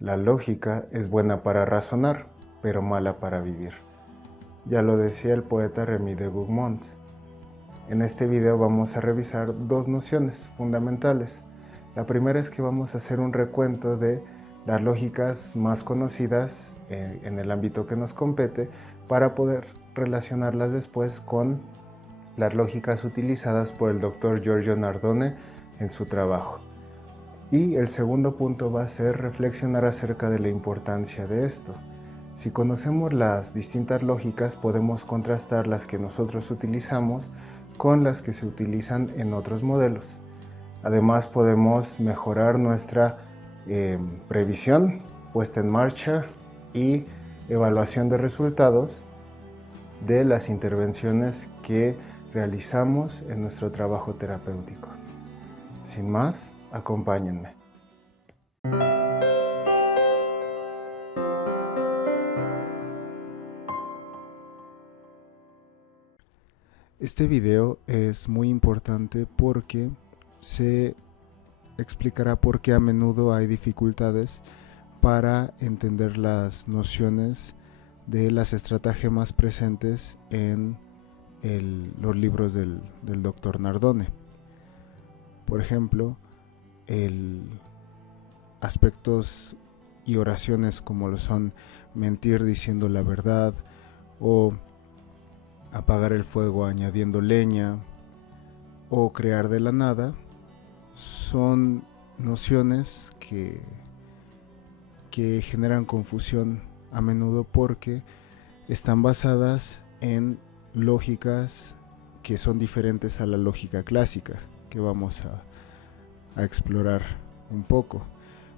La lógica es buena para razonar, pero mala para vivir. Ya lo decía el poeta Remy de Gourmont. En este video vamos a revisar dos nociones fundamentales. La primera es que vamos a hacer un recuento de las lógicas más conocidas en el ámbito que nos compete para poder relacionarlas después con las lógicas utilizadas por el Dr. Giorgio Nardone en su trabajo. Y el segundo punto va a ser reflexionar acerca de la importancia de esto. Si conocemos las distintas lógicas, podemos contrastar las que nosotros utilizamos con las que se utilizan en otros modelos. Además, podemos mejorar nuestra previsión, puesta en marcha y evaluación de resultados de las intervenciones que realizamos en nuestro trabajo terapéutico. Sin más, acompáñenme. Este video es muy importante porque se explicará por qué a menudo hay dificultades para entender las nociones de las estratagemas presentes en los libros del Dr. Nardone. Por ejemplo, aspectos y oraciones como lo son mentir diciendo la verdad o apagar el fuego añadiendo leña o crear de la nada son nociones que generan confusión a menudo porque están basadas en lógicas que son diferentes a la lógica clásica que vamos a explorar un poco.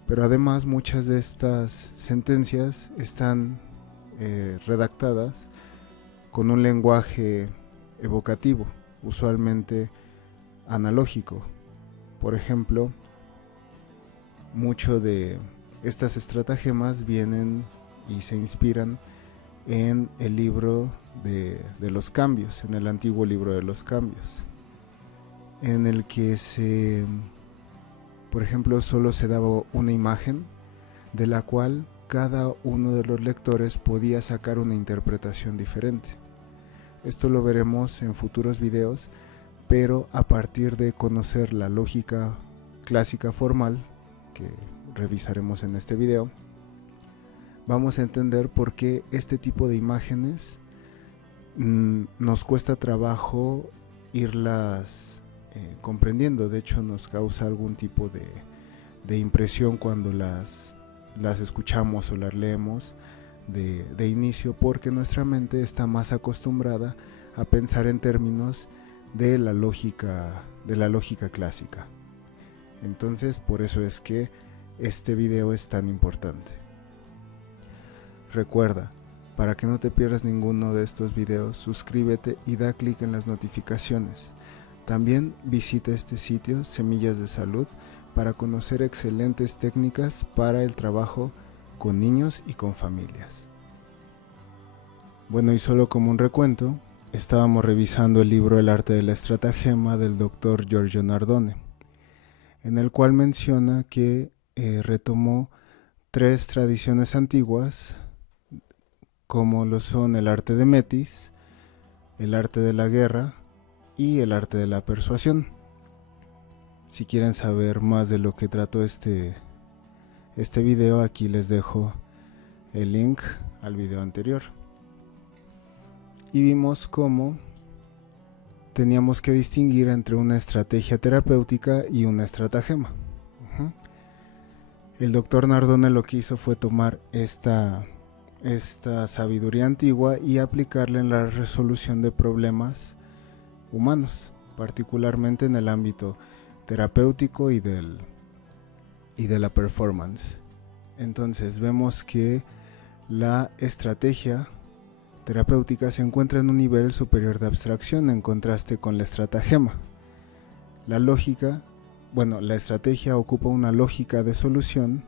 Pero además muchas de estas sentencias están redactadas con un lenguaje evocativo, usualmente analógico. Por ejemplo, mucho de estas estratagemas vienen y se inspiran en el libro de los cambios, en el antiguo libro de los cambios, en el que por ejemplo, solo se daba una imagen de la cual cada uno de los lectores podía sacar una interpretación diferente. Esto lo veremos en futuros videos, pero a partir de conocer la lógica clásica formal, que revisaremos en este video, vamos a entender por qué este tipo de imágenes nos cuesta trabajo irlas comprendiendo. De hecho, nos causa algún tipo de impresión cuando las escuchamos o las leemos de inicio, porque nuestra mente está más acostumbrada a pensar en términos de la lógica clásica. Entonces, por eso es que este video es tan importante. Recuerda, para que no te pierdas ninguno de estos videos, suscríbete y da clic en las notificaciones. También visita este sitio, Semillas de Salud, para conocer excelentes técnicas para el trabajo con niños y con familias. Bueno, y solo como un recuento, estábamos revisando el libro El arte de la estratagema del Dr. Giorgio Nardone, en el cual menciona que retomó 3 tradiciones antiguas, como lo son el arte de Metis, el arte de la guerra y el arte de la persuasión. Si quieren saber más de lo que trató este video, aquí les dejo el link al video anterior. Y vimos cómo teníamos que distinguir entre una estrategia terapéutica y una estratagema. El doctor Nardone lo que hizo fue tomar esta sabiduría antigua y aplicarla en la resolución de problemas humanos, particularmente en el ámbito terapéutico y de la performance. Entonces vemos que la estrategia terapéutica se encuentra en un nivel superior de abstracción en contraste con la estratagema. La estrategia ocupa una lógica de solución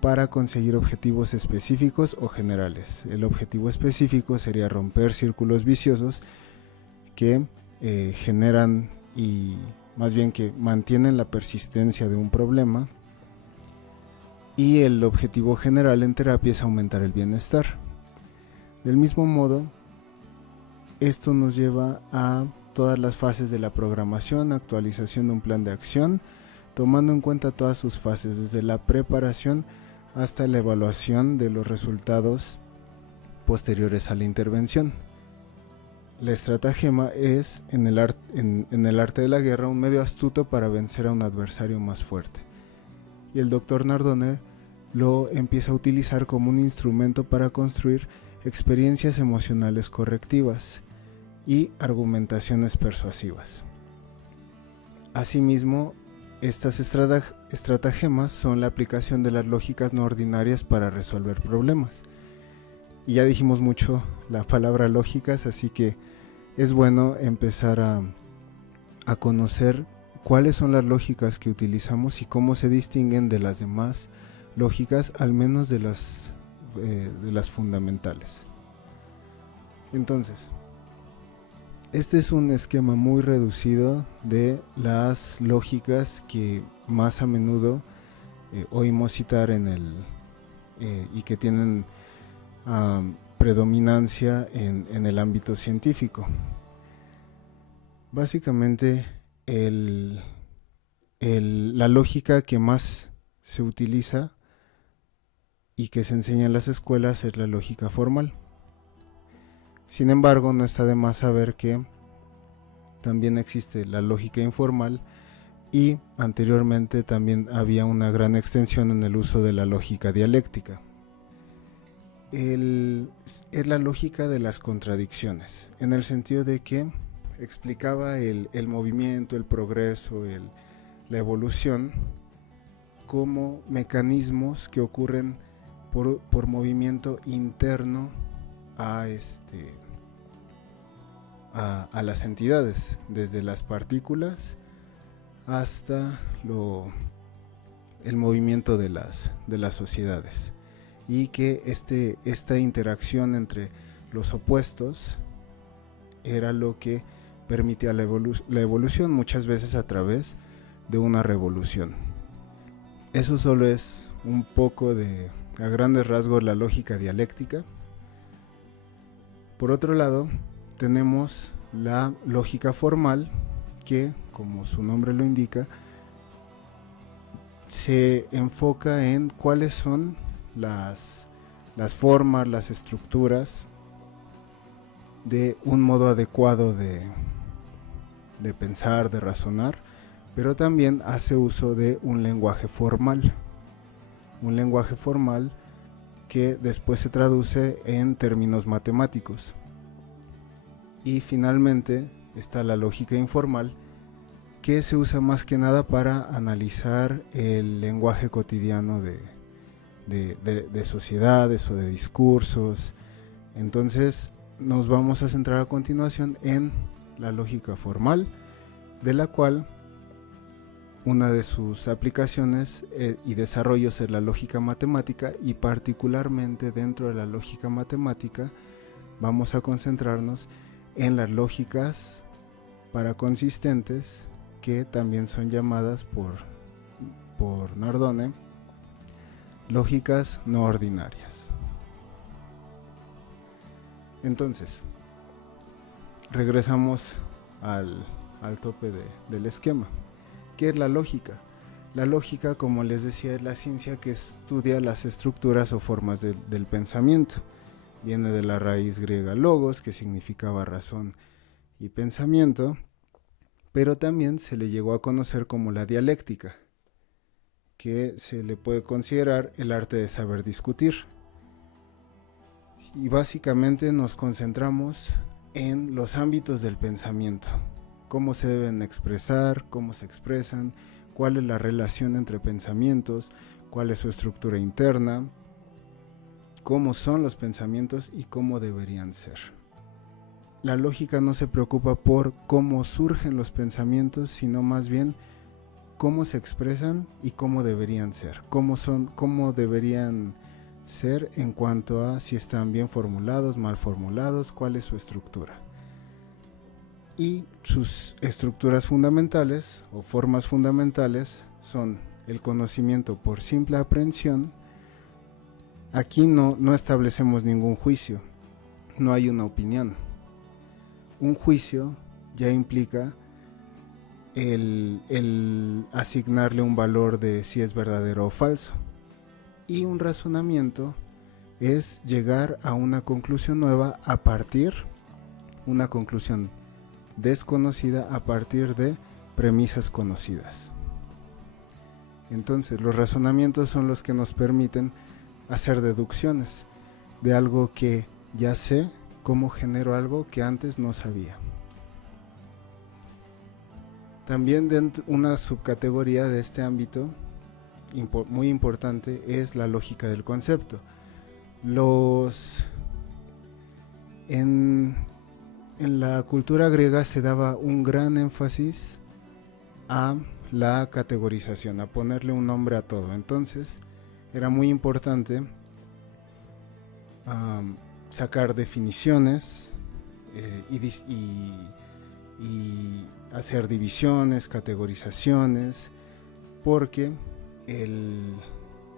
para conseguir objetivos específicos o generales. El objetivo específico sería romper círculos viciosos que generan y más bien que mantienen la persistencia de un problema, y el objetivo general en terapia es aumentar el bienestar. Del mismo modo, esto nos lleva a todas las fases de la programación, actualización de un plan de acción, tomando en cuenta todas sus fases, desde la preparación hasta la evaluación de los resultados posteriores a la intervención. La estratagema es, en el arte de la guerra, un medio astuto para vencer a un adversario más fuerte. Y el Dr. Nardone lo empieza a utilizar como un instrumento para construir experiencias emocionales correctivas y argumentaciones persuasivas. Asimismo, estas estratagemas son la aplicación de las lógicas no ordinarias para resolver problemas. Y ya dijimos mucho la palabra lógicas, así que es bueno empezar a conocer cuáles son las lógicas que utilizamos y cómo se distinguen de las demás lógicas, al menos de las fundamentales. Entonces, este es un esquema muy reducido de las lógicas que más a menudo oímos citar y que tienen predominancia en el ámbito científico. Básicamente, la lógica que más se utiliza y que se enseña en las escuelas es la lógica formal. Sin embargo, no está de más saber que también existe la lógica informal y anteriormente también había una gran extensión en el uso de la lógica dialéctica. Es la lógica de las contradicciones, en el sentido de que explicaba el movimiento, el progreso, la evolución como mecanismos que ocurren por movimiento interno a las entidades, desde las partículas hasta el movimiento de las sociedades, y que esta interacción entre los opuestos era lo que permitía la evolución, muchas veces a través de una revolución. Eso solo es un poco a grandes rasgos, la lógica dialéctica. Por otro lado, tenemos la lógica formal, que, como su nombre lo indica, se enfoca en cuáles son las formas, las estructuras de un modo adecuado de pensar, de razonar, pero también hace uso de un lenguaje formal que después se traduce en términos matemáticos. Y finalmente está la lógica informal, que se usa más que nada para analizar el lenguaje cotidiano de sociedades o de discursos. Entonces nos vamos a centrar a continuación en la lógica formal, de la cual una de sus aplicaciones y desarrollos es la lógica matemática, y particularmente dentro de la lógica matemática vamos a concentrarnos en las lógicas paraconsistentes, que también son llamadas por Nardone lógicas no ordinarias. Entonces, regresamos al tope del esquema. ¿Qué es la lógica? La lógica, como les decía, es la ciencia que estudia las estructuras o formas del pensamiento. Viene de la raíz griega logos, que significaba razón y pensamiento, pero también se le llegó a conocer como la dialéctica, que se le puede considerar el arte de saber discutir. Y básicamente nos concentramos en los ámbitos del pensamiento, cómo se deben expresar, cómo se expresan, cuál es la relación entre pensamientos, cuál es su estructura interna, cómo son los pensamientos y cómo deberían ser. La lógica no se preocupa por cómo surgen los pensamientos, sino más bien cómo se expresan y cómo deberían ser, cómo deberían ser en cuanto a si están bien formulados, mal formulados, cuál es su estructura. Y sus estructuras fundamentales o formas fundamentales son el conocimiento por simple aprehensión, aquí no establecemos ningún juicio, no hay una opinión. Un juicio ya implica el asignarle un valor de si es verdadero o falso. Y un razonamiento es llegar a una conclusión nueva a partir, una conclusión desconocida a partir de premisas conocidas. Entonces, los razonamientos son los que nos permiten hacer deducciones de algo que ya sé, cómo genero algo que antes no sabía. También dentro una subcategoría de este ámbito muy importante es la lógica del concepto. En la cultura griega se daba un gran énfasis a la categorización, a ponerle un nombre a todo. Entonces era muy importante sacar definiciones y hacer divisiones, categorizaciones, porque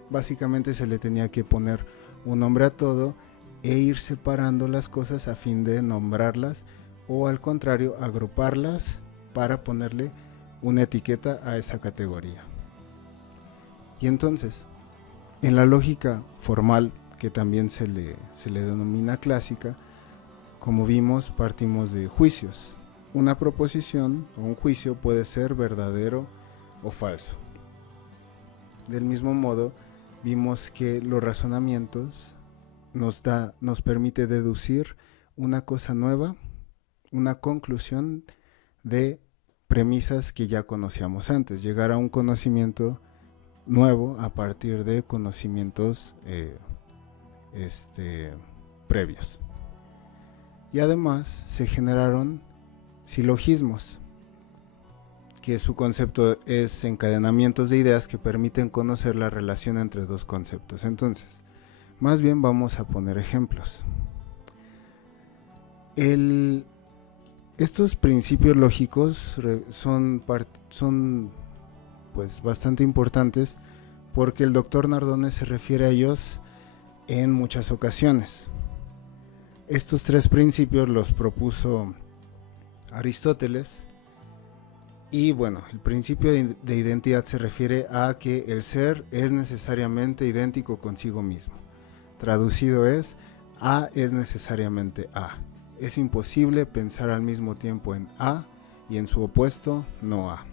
básicamente se le tenía que poner un nombre a todo e ir separando las cosas a fin de nombrarlas, o al contrario, agruparlas para ponerle una etiqueta a esa categoría. Y entonces, en la lógica formal, que también se le denomina clásica, como vimos, partimos de juicios. Una proposición o un juicio puede ser verdadero o falso. Del mismo modo, vimos que los razonamientos nos permite deducir una cosa nueva, una conclusión de premisas que ya conocíamos antes, llegar a un conocimiento nuevo a partir de conocimientos previos. Y además se generaron silogismos, que su concepto es encadenamientos de ideas que permiten conocer la relación entre dos conceptos. Entonces, más bien vamos a poner ejemplos. Estos principios lógicos son pues bastante importantes, porque el doctor Nardone se refiere a ellos en muchas ocasiones. Estos tres principios los propuso Aristóteles. Y bueno, el principio de identidad se refiere a que el ser es necesariamente idéntico consigo mismo. Traducido es, A es necesariamente A. Es imposible pensar al mismo tiempo en A y en su opuesto no A.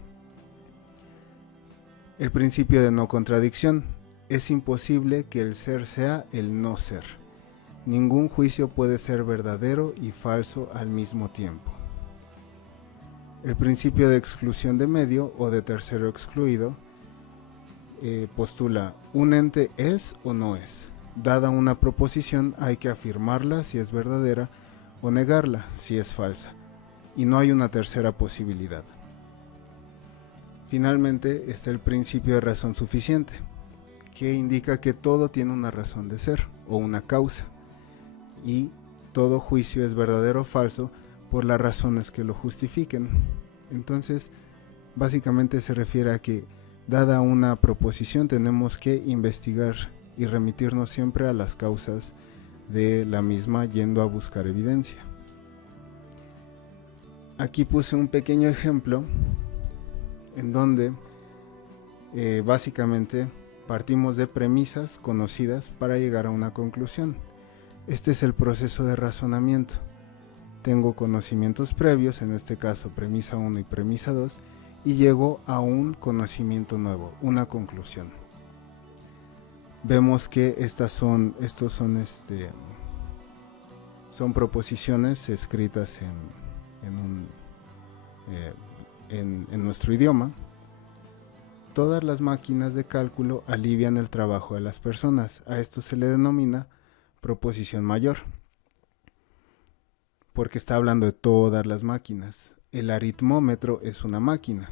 El principio de no contradicción. Es imposible que el ser sea el no ser. Ningún juicio puede ser verdadero y falso al mismo tiempo. El principio de exclusión de medio o de tercero excluido postula: un ente es o no es. Dada una proposición hay que afirmarla si es verdadera o negarla si es falsa, y no hay una tercera posibilidad. Finalmente está el principio de razón suficiente, que indica que todo tiene una razón de ser o una causa, y todo juicio es verdadero o falso por las razones que lo justifiquen. Entonces, básicamente se refiere a que, dada una proposición, tenemos que investigar y remitirnos siempre a las causas de la misma, yendo a buscar evidencia. Aquí puse un pequeño ejemplo en donde básicamente partimos de premisas conocidas para llegar a una conclusión. Este es el proceso de razonamiento. Tengo conocimientos previos, en este caso premisa 1 y premisa 2, y llego a un conocimiento nuevo, una conclusión. Vemos que son proposiciones escritas en nuestro idioma. Todas las máquinas de cálculo alivian el trabajo de las personas. A esto se le denomina proposición mayor, porque está hablando de todas las máquinas. El aritmómetro es una máquina.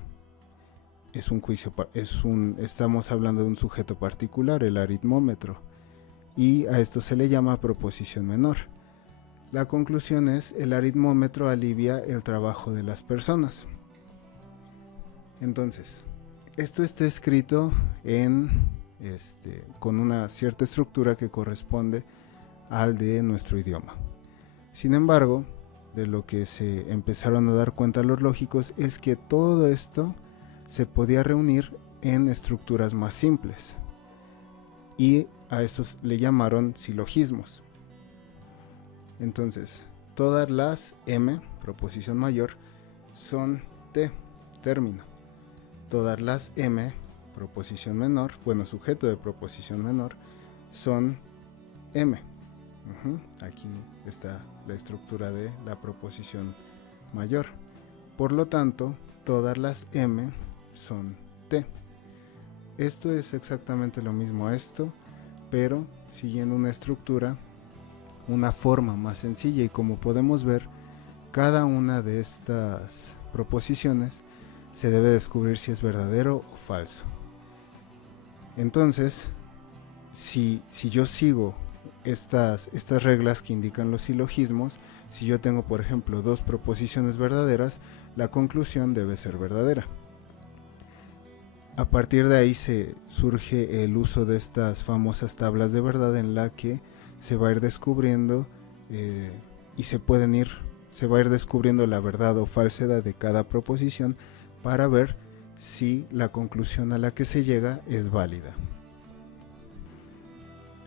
Estamos hablando de un sujeto particular, el aritmómetro, y a esto se le llama proposición menor. La conclusión es: el aritmómetro alivia el trabajo de las personas. Entonces, Esto está escrito con una cierta estructura que corresponde al de nuestro idioma. Sin embargo, de lo que se empezaron a dar cuenta los lógicos es que todo esto se podía reunir en estructuras más simples, y a estos le llamaron silogismos. Entonces, todas las M, proposición mayor, son T, término. Todas las M, proposición menor, sujeto de proposición menor, son M. Aquí está la estructura de la proposición mayor. Por lo tanto, todas las M son T. Esto es exactamente lo mismo a esto, pero siguiendo una estructura, una forma más sencilla, y como podemos ver, cada una de estas proposiciones se debe descubrir si es verdadero o falso. Entonces, si yo sigo estas reglas que indican los silogismos, si yo tengo, por ejemplo, dos proposiciones verdaderas, la conclusión debe ser verdadera. A partir de ahí se surge el uso de estas famosas tablas de verdad, en la que se va a ir descubriendo y se va a ir descubriendo la verdad o falsedad de cada proposición para ver si la conclusión a la que se llega es válida.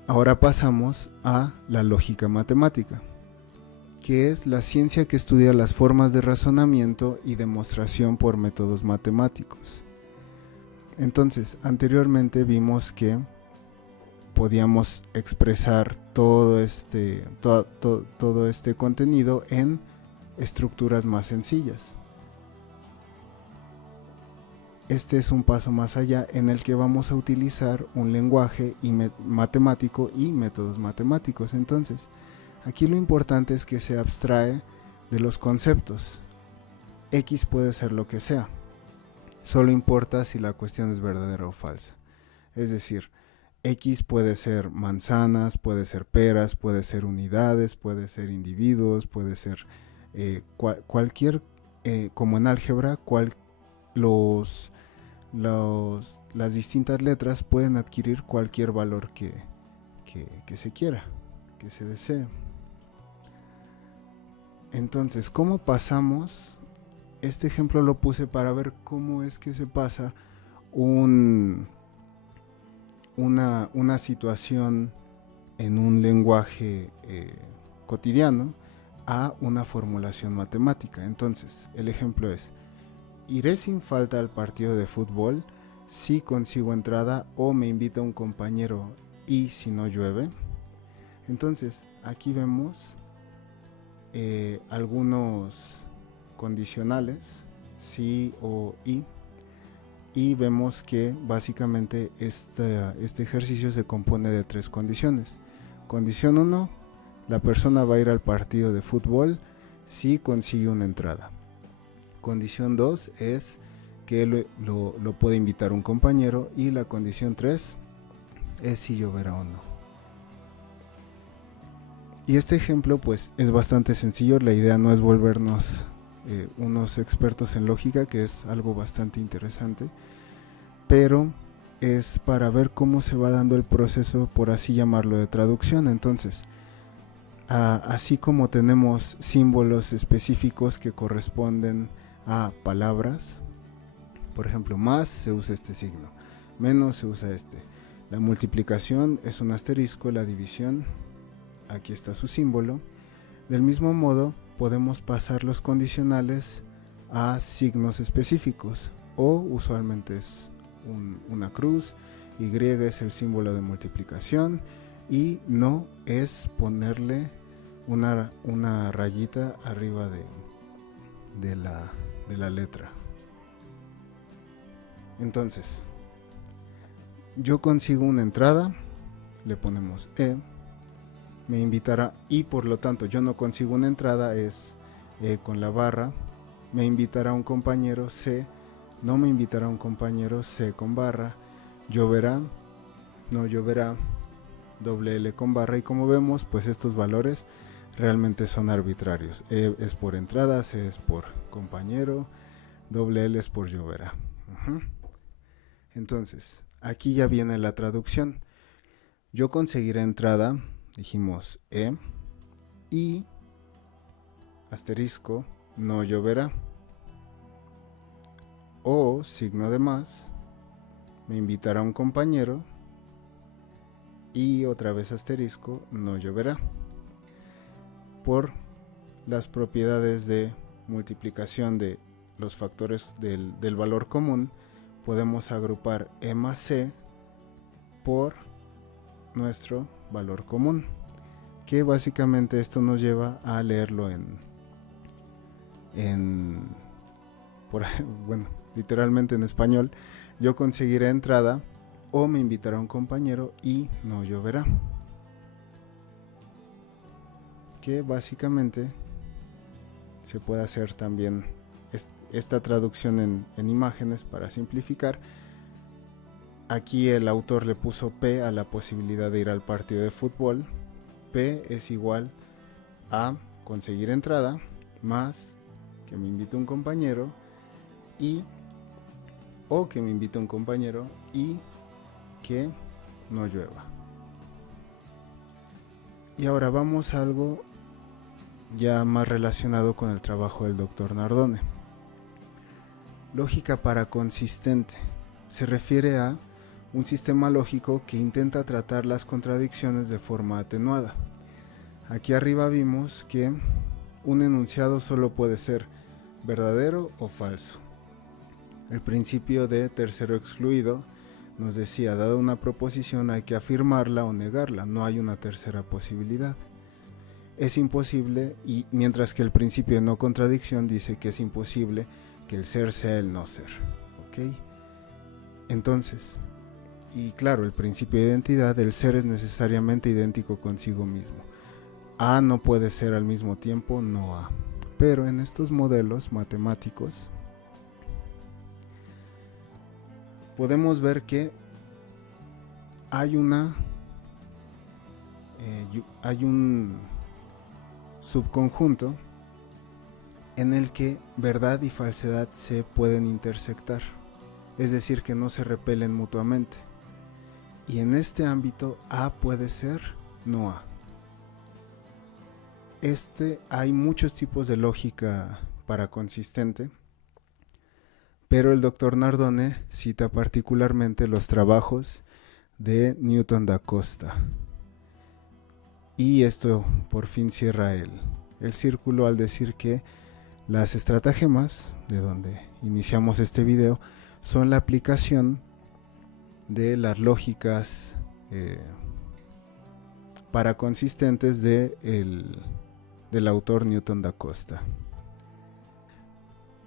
Ahora pasamos a la lógica matemática, que es la ciencia que estudia las formas de razonamiento y demostración por métodos matemáticos. Entonces, anteriormente vimos que podíamos expresar todo este contenido en estructuras más sencillas. Este es un paso más allá, en el que vamos a utilizar un lenguaje matemático y métodos matemáticos. Entonces, aquí lo importante es que se abstrae de los conceptos. X puede ser lo que sea. Solo importa si la cuestión es verdadera o falsa. Es decir, X puede ser manzanas, puede ser peras, puede ser unidades, puede ser individuos, puede ser cualquier, como en álgebra, las distintas letras pueden adquirir cualquier valor que se quiera, que se desee. Entonces, ¿cómo pasamos? Este ejemplo lo puse para ver cómo es que se pasa una situación en un lenguaje cotidiano a una formulación matemática. Entonces, el ejemplo es: iré sin falta al partido de fútbol si consigo entrada o me invita un compañero y si no llueve. Entonces, aquí vemos algunos condicionales, sí o y vemos que básicamente este ejercicio se compone de tres condiciones. Condición 1, la persona va a ir al partido de fútbol si consigue una entrada. Condición 2 es que lo puede invitar un compañero, y la condición 3 es si lloverá o no. Y este ejemplo pues es bastante sencillo. La idea no es volvernos unos expertos en lógica, que es algo bastante interesante, pero es para ver cómo se va dando el proceso, por así llamarlo, de traducción. Entonces, así como tenemos símbolos específicos que corresponden a palabras, por ejemplo, más se usa este signo, menos se usa este. La multiplicación es un asterisco, la división, aquí está su símbolo. Del mismo modo, podemos pasar los condicionales a signos específicos, o usualmente es una cruz, Y es el símbolo de multiplicación, y no es ponerle una rayita arriba de la letra. Entonces, yo consigo una entrada, le ponemos E, me invitará, y por lo tanto yo no consigo una entrada, es E con la barra, me invitará un compañero, C, no me invitará un compañero, C con barra, lloverá, no lloverá, doble L con barra, y como vemos, pues estos valores realmente son arbitrarios. E es por entrada, C es por compañero, doble L es por lloverá. Entonces, aquí ya viene la traducción. Yo conseguiré entrada, dijimos y asterisco, no lloverá. O signo de más, me invitará un compañero y otra vez asterisco, no lloverá. Por las propiedades de multiplicación de los factores del valor común, podemos agrupar E más C por nuestro valor común, que básicamente esto nos lleva a leerlo bueno, literalmente en español. Yo conseguiré entrada o me invitará un compañero y no lloverá, que básicamente se puede hacer también esta traducción en imágenes para simplificar. Aquí el autor le puso P a la posibilidad de ir al partido de fútbol. P es igual a conseguir entrada más que me invite un compañero o que me invite un compañero y que no llueva. Y ahora vamos a algo ya más relacionado con el trabajo del Dr. Nardone. Lógica para consistente se refiere a un sistema lógico que intenta tratar las contradicciones de forma atenuada. Aquí arriba vimos que un enunciado solo puede ser verdadero o falso. El principio de tercero excluido nos decía, dada una proposición hay que afirmarla o negarla, no hay una tercera posibilidad. Es imposible, y mientras que el principio de no contradicción dice que es imposible que el ser sea el no ser. ¿Ok? Entonces, y claro, el principio de identidad, el ser es necesariamente idéntico consigo mismo. A no puede ser al mismo tiempo no A. Pero en estos modelos matemáticos podemos ver que hay un subconjunto en el que verdad y falsedad se pueden intersectar, es decir, que no se repelen mutuamente. Y en este ámbito A puede ser no A. Hay muchos tipos de lógica para consistente, pero el Dr. Nardone cita particularmente los trabajos de Newton da Costa. Y esto por fin cierra el círculo al decir que las estratagemas, de donde iniciamos este video, son la aplicación de las lógicas para consistentes del autor Newton da Costa.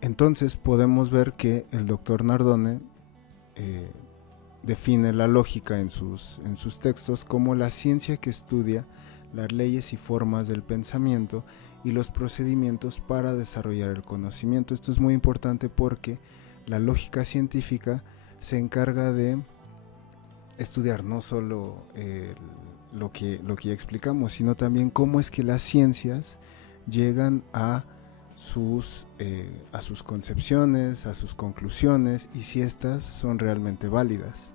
Entonces podemos ver que el Dr. Nardone define la lógica en sus textos como la ciencia que estudia las leyes y formas del pensamiento y los procedimientos para desarrollar el conocimiento. Esto es muy importante porque la lógica científica se encarga de estudiar no solo lo que ya explicamos, sino también cómo es que las ciencias llegan a sus concepciones, a sus conclusiones y si estas son realmente válidas.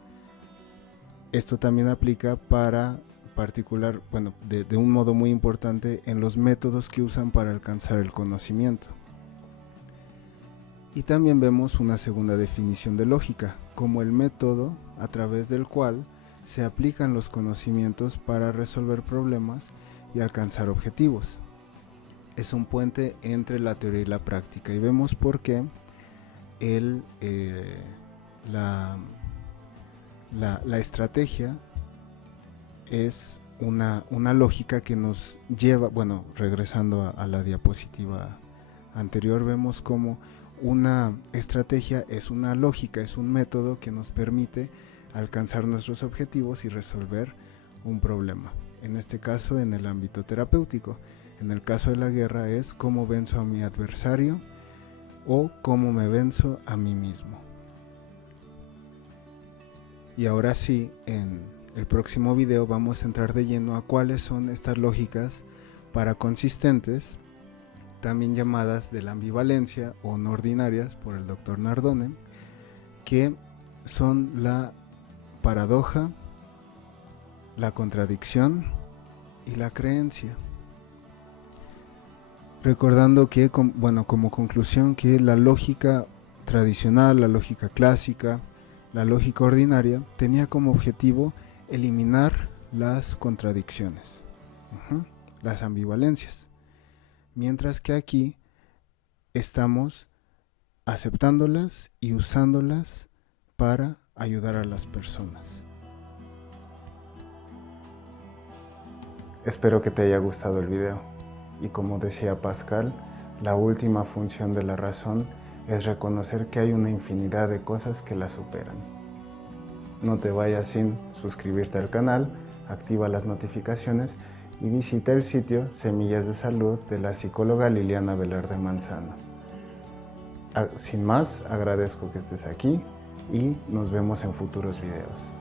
Esto también aplica para particular, bueno, de un modo muy importante en los métodos que usan para alcanzar el conocimiento. Y también vemos una segunda definición de lógica, como el método a través del cual se aplican los conocimientos para resolver problemas y alcanzar objetivos. Es un puente entre la teoría y la práctica y vemos por qué la estrategia es una lógica que nos lleva, bueno, regresando a la diapositiva anterior, vemos cómo una estrategia es una lógica, es un método que nos permite alcanzar nuestros objetivos y resolver un problema. En este caso, en el ámbito terapéutico. En el caso de la guerra es cómo venzo a mi adversario o cómo me venzo a mí mismo. Y ahora sí, en el próximo video vamos a entrar de lleno a cuáles son estas lógicas para consistentes, también llamadas de la ambivalencia o no ordinarias por el Dr. Nardone, que son la paradoja, la contradicción y la creencia. Recordando que, como conclusión, que la lógica tradicional, la lógica clásica, la lógica ordinaria, tenía como objetivo eliminar las contradicciones, las ambivalencias. Mientras que aquí estamos aceptándolas y usándolas para ayudar a las personas. Espero que te haya gustado el video. Y como decía Pascal, la última función de la razón es reconocer que hay una infinidad de cosas que la superan. No te vayas sin suscribirte al canal, activa las notificaciones y visita el sitio Semillas de Salud de la psicóloga Liliana Velarde Manzano. Sin más, agradezco que estés aquí y nos vemos en futuros videos.